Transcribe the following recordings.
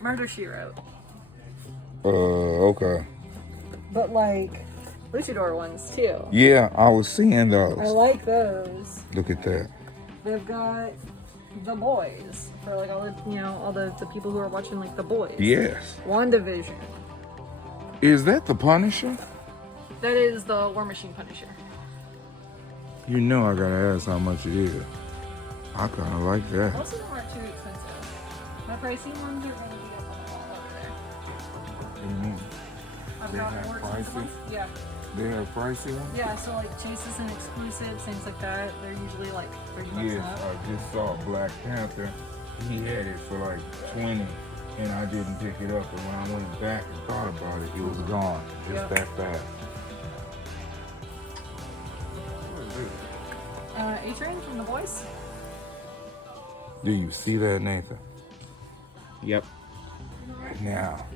Murder, She Wrote. Okay. But like luchador ones too. Yeah, I was seeing those. I like those. Look at that. They've got The Boys for like all the all the people who are watching like The Boys. Yes. WandaVision. Is that the Punisher? That is the War Machine Punisher. You know I gotta ask how much it is. I kinda like that. Most of them aren't too expensive. My pricey ones are gonna be up on the wall over there. What do you mean? I've They got have more expensive prices? ones. Yeah. They have pricey ones? Yeah, so like chases and exclusives, things like that, they're usually like $30 Yes, up. I just saw Black Panther. He had it for like 20 and I didn't pick it up. And when I went back and thought about it, it was gone. Just that fast. What is this? A-Train from The Boys. Do you see that, Nathan? Yep. Now.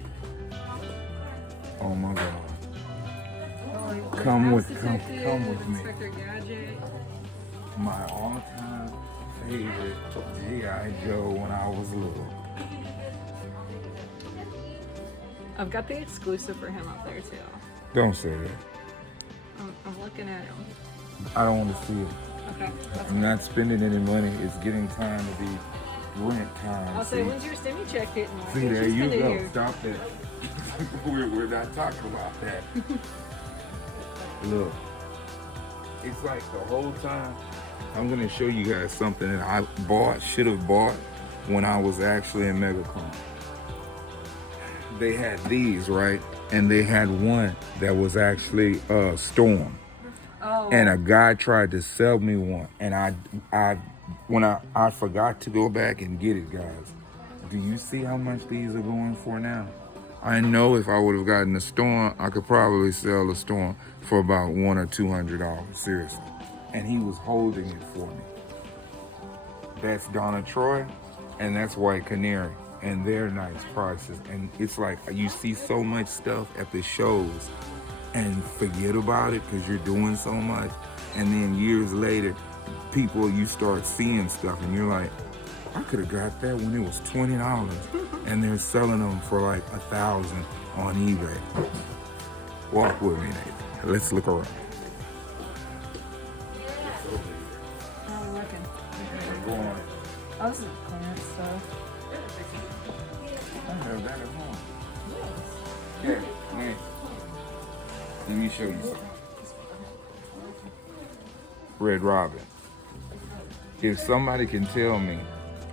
Oh my God. Come with me. Inspector Gadget. My all-time favorite G.I. Joe when I was little. I've got the exclusive for him up there too. Don't say that. I'm looking at him. I don't want to see it. Okay. I'm not spending any money. It's getting time to be rent time. I'll say, when's your stimmy check hitting? See, there you go. Stop that. we're not talking about that. Look, it's like the whole time. I'm gonna show you guys something that I should have bought when I was actually in MegaCon. They had these, right? And they had one that was actually Storm. Oh. And a guy tried to sell me one, and I forgot to go back and get it, guys. Do you see how much these are going for now? I know if I would have gotten a Storm, I could probably sell a Storm for about $100 or $200, seriously. And he was holding it for me. That's Donna Troy, and that's White Canary, and they're nice prices. And it's like you see so much stuff at the shows and forget about it because you're doing so much. And then years later, you start seeing stuff and you're like, I could have got that when it was $20 and they're selling them for like $1,000 on eBay. Walk with me, Nathan. Let's look around. I'm looking. Go on. Oh, this is clearance stuff. I have that at home. Yeah, man. Let me show you something. Red Robin. If somebody can tell me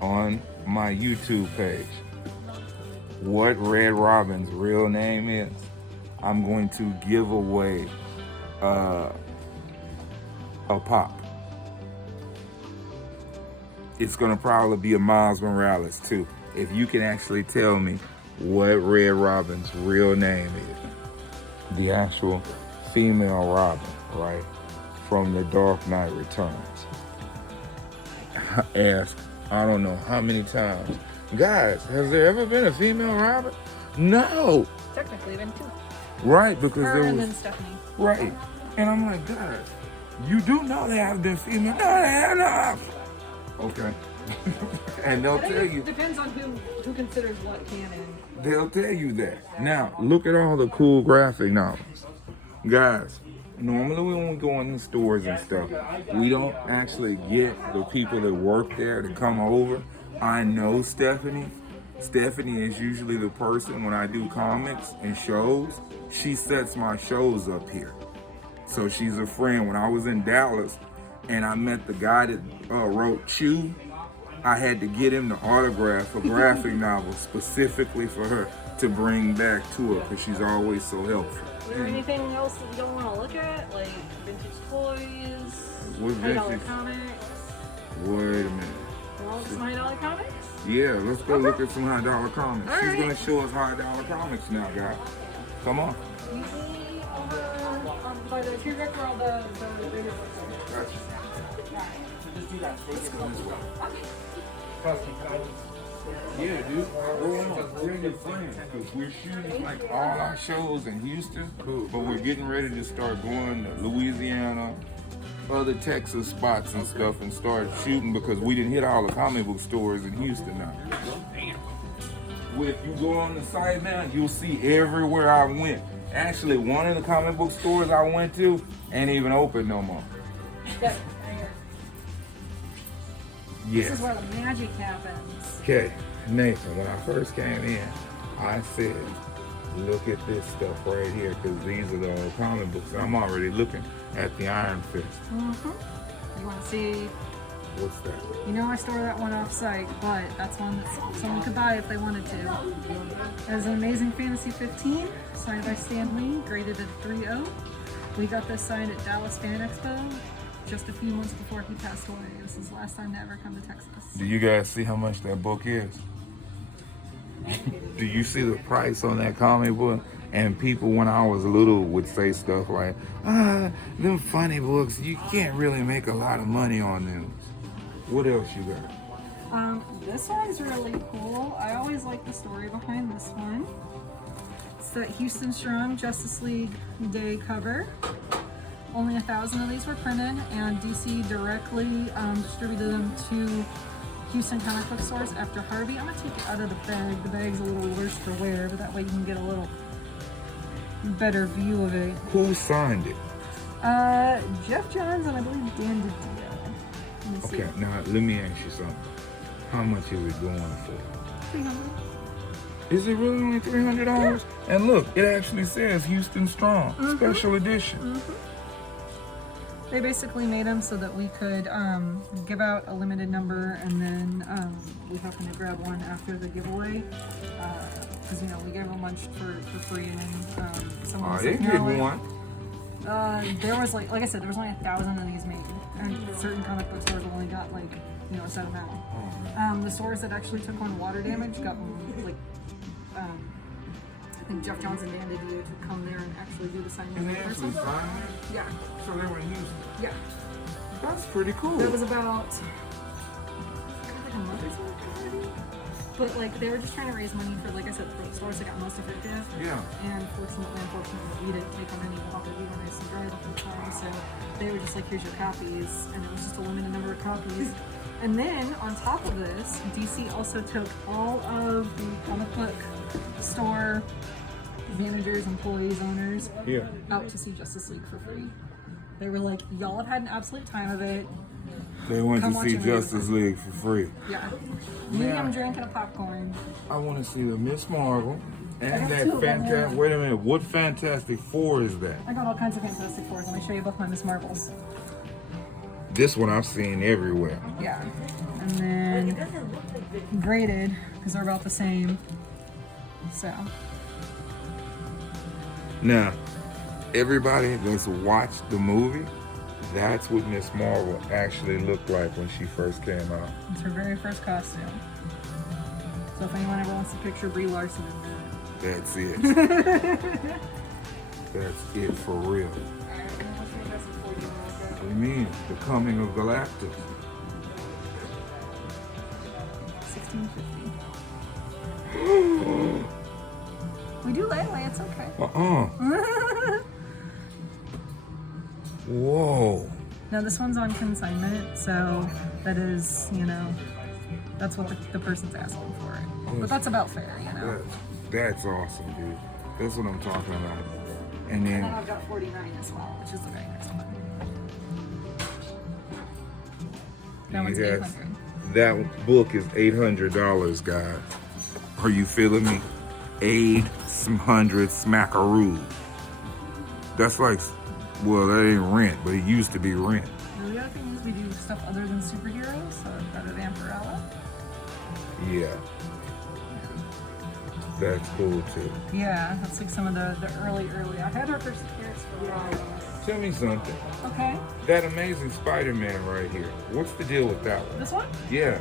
on my YouTube page what Red Robin's real name is, I'm going to give away a pop. It's going to probably be a Miles Morales too. If you can actually tell me what Red Robin's real name is. The actual female Robin, right? From The Dark Knight Returns. Ask, I don't know how many times. Guys, has there ever been a female Robin? No. Technically, been two. Right, because Her there and was. then Stephanie. Right. And I'm like, guys, you do know there have been female. No, they have not. Okay. And they'll tell you. It depends on who considers what canon. They'll tell you that. Now, look at all the cool graphic novels. Guys, normally when we go in the stores and stuff, we don't actually get the people that work there to come over. I know Stephanie. Stephanie is usually the person when I do comics and shows. She sets my shows up here. So she's a friend. When I was in Dallas and I met the guy that wrote Chew, I had to get him to autograph a graphic novel specifically for her to bring back to her because she's always so helpful. Is there anything else that you don't want to look at? Like vintage toys? What $1 vintage? comics? Wait a minute. You want some $1 comics? Yeah, let's go look at some $1 comics. All She's right. going to show us $1 comics now, guys. Come on. Usually over by the teardrop where all the bigger books are. Gotcha. Just do that. Let's go this way. Trust me, guys. Yeah, dude. Go on. Tell your friends. Because we're shooting like all our shows in Houston. Cool. But we're getting ready to start going to Louisiana, other Texas spots and stuff, and start shooting because we didn't hit all the comic book stores in Houston now. if you go on the site now, you'll see everywhere I went. Actually, one of the comic book stores I went to ain't even open no more. This Yes. is where the magic happens. Okay, Nathan, when I first came in, I said, look at this stuff right here, because these are the old comic books. I'm already looking at the Iron Fist. You want to see? What's that? You know I store that one off site, but that's one that someone could buy if they wanted to. There's an Amazing Fantasy 15, signed by Stan Lee, graded at 3.0. We got this signed at Dallas Fan Expo just a few months before he passed away. This is the last time to ever come to Texas. Do you guys see how much that book is? Do you see the price on that comic book? And people, when I was little, would say stuff like, them funny books, you can't really make a lot of money on them. What else you got? This one's really cool. I always like the story behind this one. It's that Houston Strong Justice League Day cover. Only 1,000 of these were printed, and DC directly distributed them to Houston comic book stores after Harvey. I'm gonna take it out of the bag. The bag's a little worse for wear, but that way you can get a little better view of it. Who signed it? Jeff Johns and I believe Dan DiDio. Let me see. Okay, now let me ask you something. How much is it going for? 300. Is it really only $300? Yeah. And look, it actually says Houston Strong, special edition. They basically made them so that we could give out a limited number, and then we happened to grab one after the giveaway because we gave them a bunch for free, and then someone was They like, did no, one. there was like I said, there was only 1,000 of these made, and certain comic book stores only got a set amount. The stores that actually took on water damage got I think Jeff Johns and Dan DiDio to come there and actually do the signing. And they actually signed it? Yeah. So they were in Houston. Yeah. That's pretty cool. There was about like a month or so already. But they were just trying to raise money for, like I said, for the stores that got most effective. Yeah. And unfortunately, we didn't take on any water. We were nice and dry the whole time. So they were just like, here's your copies. And it was just a limited number of copies. And then on top of this, DC also took all of the comic book store managers, employees, owners out to see Justice League for free. They were like, y'all have had an absolute time of it. They went Come to watch see it. Justice League for free. Yeah. Medium drink and a popcorn. I want to see the Miss Marvel and got that two of them, fantastic. yeah. Wait a minute, what Fantastic Four is that? I got all kinds of Fantastic Fours. Let me show you both my Miss Marvels. This one I've seen everywhere. Yeah. And then graded, because they're about the same. So. Now, everybody that's watched the movie, that's what Miss Marvel actually looked like when she first came out. It's her very first costume. So if anyone ever wants to picture Brie Larson in that. That's it. That's it for real. What do you mean? The Coming of Galactus. 1650. We do Lele, it's okay. Whoa. Now this one's on consignment, so that is, that's what the person's asking for it. But that's about fair, That's awesome, dude. That's what I'm talking about. And And then then I've got 49 as well, which is the very next one. That one's yes, 800. that book is $800, guys. Are you feeling me? 800 smackaroos. That's like, well, that ain't rent, but it used to be rent. Now, the other thing is we do stuff other than superheroes, so I've got a Vampirella. Yeah. That's cool too. Yeah, that's like some of the early. I had her first appearance for a while. Tell me something. Okay, That Amazing Spider-Man right here. What's the deal with that one? this one? Yeah.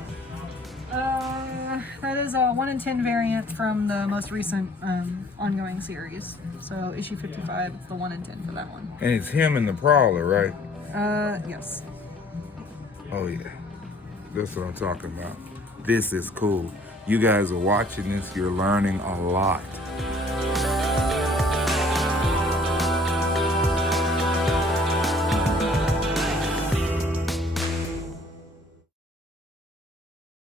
That is a 1 in 10 variant from the most recent ongoing series. So issue 55, it's the 1 in 10 for that one. And it's him and the Prowler, right? Yes. Oh yeah. That's what I'm talking about. This is cool. You guys are watching this, you're learning a lot.